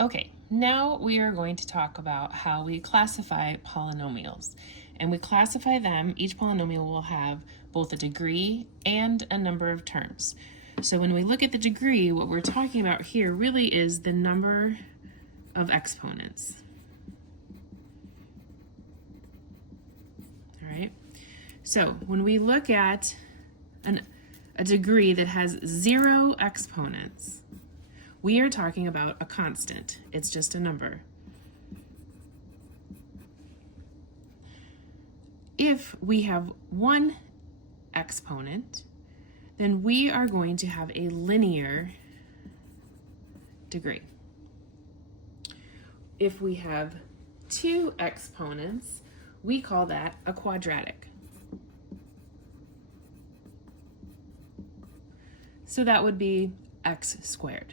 Okay, now we are going to talk about how we classify polynomials. And we classify them, each polynomial will have both a degree and a number of terms. So when we look at the degree, what we're talking about here really is the number of exponents. All right, so when we look at a degree that has 0 exponents, we are talking about a constant. It's just a number. If we have 1 exponent, then we are going to have a linear degree. If we have 2 exponents, we call that a quadratic. So that would be x squared.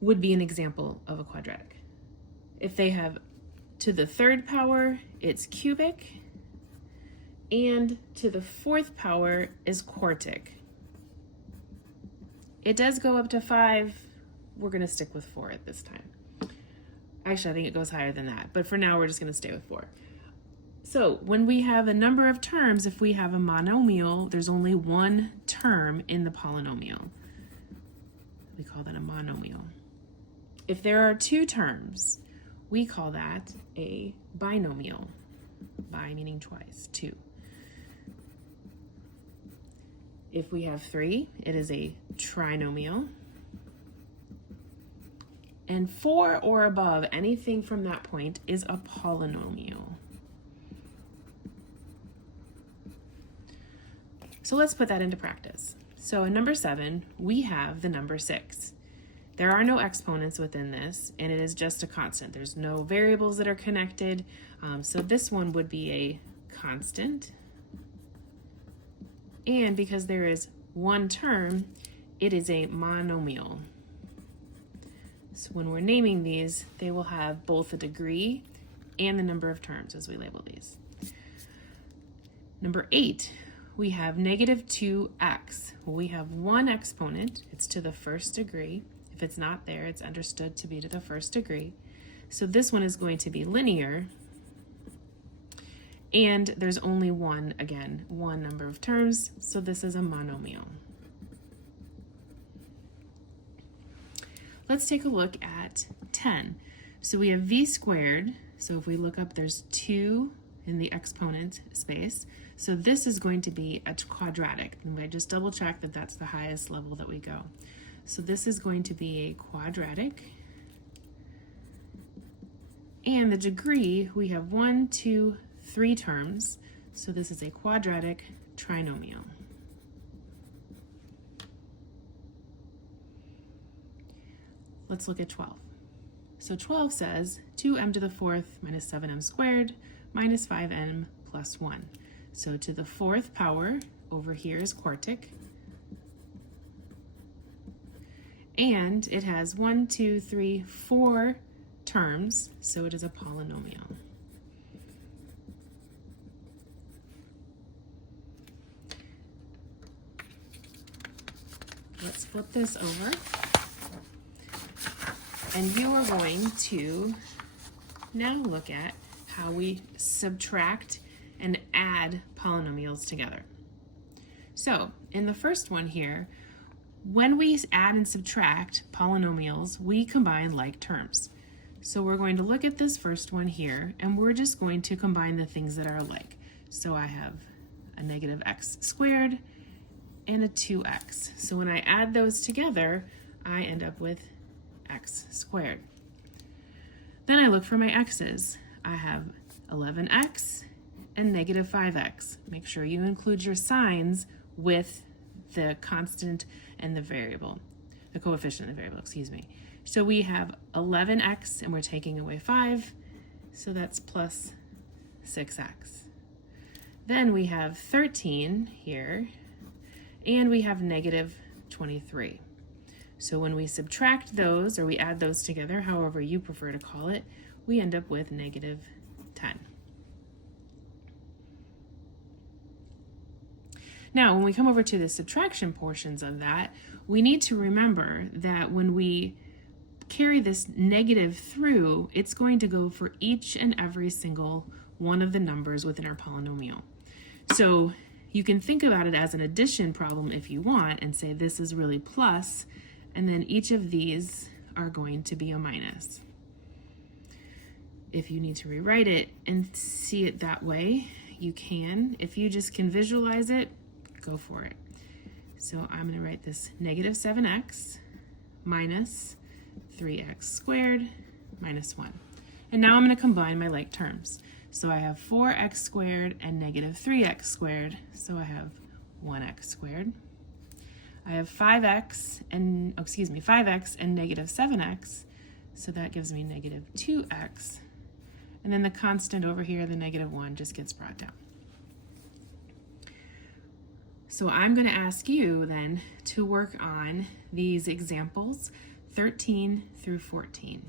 Would be an example of a quadratic. If they have to the 3rd power, it's cubic, and to the 4th power is quartic. It does go up to 5. We're going to stick with 4 at this time. Actually, I think it goes higher than that, but for now we're just going to stay with 4. So when we have a number of terms, if we have a monomial, there's only 1 term in the polynomial. We call that a monomial. If there are 2 terms, we call that a binomial. Bi meaning twice, 2. If we have 3, it is a trinomial. And 4 or above, anything from that point, is a polynomial. So let's put that into practice. So in number 7, we have the number 6. There are no exponents within this, and it is just a constant. There's no variables that are connected, so this one would be a constant. And because there is 1 term, it is a monomial. So when we're naming these, they will have both a degree and the number of terms as we label these. Number 8, we have negative 2x. Well, we have 1 exponent, it's to the 1st degree. If it's not there, it's understood to be to the 1st degree. So this one is going to be linear, and there's only 1, again, 1 number of terms, so this is a monomial. Let's take a look at 10. So we have v squared, so if we look up, there's 2 in the exponent space. So this is going to be a quadratic, and I just double check that that's the highest level that we go. So this is going to be a quadratic. And the degree, we have 1, 2, 3 terms. So this is a quadratic trinomial. Let's look at 12. So 12 says 2m to the 4th minus 7m squared minus 5m plus 1. So to the 4th power over here is quartic. And it has 1, 2, 3, 4 terms, so it is a polynomial. Let's flip this over. And you are going to now look at how we subtract and add polynomials together. So in the first one here, when we add and subtract polynomials, we combine like terms. So we're going to look at this first one here, and we're just going to combine the things that are alike. So I have a negative x squared and a 2x. So when I add those together, I end up with x squared. Then I look for my x's. I have 11x and negative 5x. Make sure you include your signs with the constant and the variable, the coefficient and the variable, excuse me. So we have 11x and we're taking away 5, so that's plus 6x. Then we have 13 here, and we have negative 23. So when we subtract those, or we add those together, however you prefer to call it, we end up with negative 10. Now, when we come over to the subtraction portions of that, we need to remember that when we carry this negative through, it's going to go for each and every single one of the numbers within our polynomial. So you can think about it as an addition problem if you want and say this is really plus, and then each of these are going to be a minus. If you need to rewrite it and see it that way, you can. If you just can visualize it, go for it. So I'm going to write this negative 7x minus 3x squared minus 1. And now I'm going to combine my like terms. So I have 4x squared and negative 3x squared, so I have 1x squared. I have 5x and negative 7x, so that gives me negative 2x. And then the constant over here, the negative 1, just gets brought down. So I'm going to ask you then to work on these examples 13 through 14.